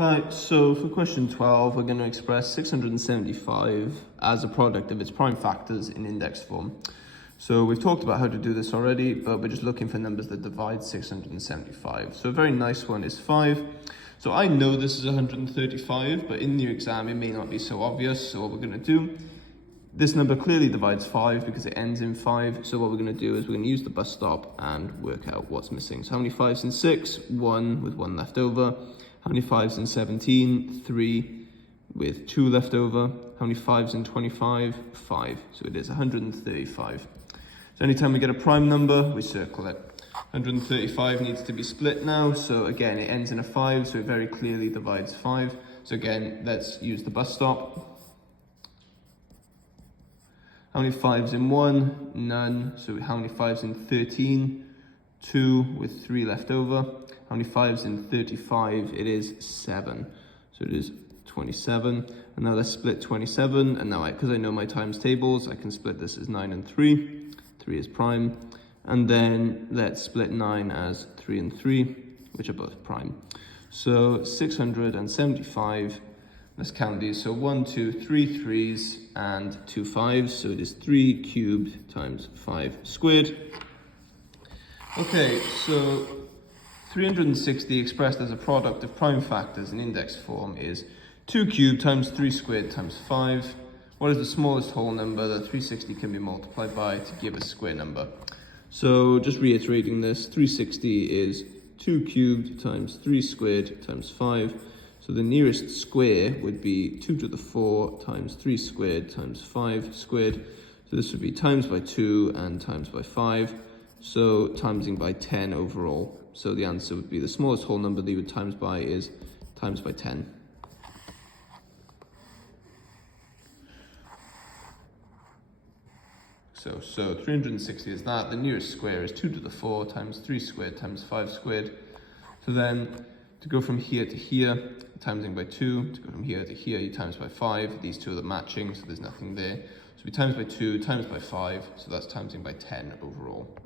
Right, so for question 12, we're going to express 675 as a product of its prime factors in index form. So we've talked about how to do this already, but we're just looking for numbers that divide 675. So a very nice one is 5. So I know this is 135, but in your exam it may not be so obvious. So what we're going to do, this number clearly divides 5 because it ends in 5. So what we're going to do is we're going to use the bus stop and work out what's missing. So how many 5s in 6? 1 with 1 left over. How many 5s in 17? 3 with 2 left over. How many 5s in 25? 5. So it is 135. So anytime we get a prime number, we circle it. 135 needs to be split now. So again, it ends in a 5, so it very clearly divides 5. So again, let's use the bus stop. How many 5s in 1? None. So how many 5s in 13? 2 with 3 left over. How many 5s in 35? It is 7. So it is 27. And now let's split 27. And now, because I know my times tables, I can split this as 9 and 3. 3 is prime. And then let's split 9 as 3 and 3, which are both prime. So 675. Let's count these. So 1, 2, 3 3s and 2 5s. So it is 3 cubed times 5 squared. Okay, so 360 expressed as a product of prime factors in index form is 2 cubed times 3 squared times 5. What is the smallest whole number that 360 can be multiplied by to give a square number? So just reiterating this, 360 is 2 cubed times 3 squared times 5. So the nearest square would be 2 to the 4 times 3 squared times 5 squared. So this would be times by 2 and times by 5. So timesing by 10 overall. So the answer would be the smallest whole number that you would times by is times by 10. So 360 is that. The nearest square is 2 to the 4 times 3 squared times 5 squared. So then to go from here to here, timesing by 2. To go from here to here, you times by 5. These two are the matching, so there's nothing there. So we times by 2, times by 5, so that's timesing by 10 overall.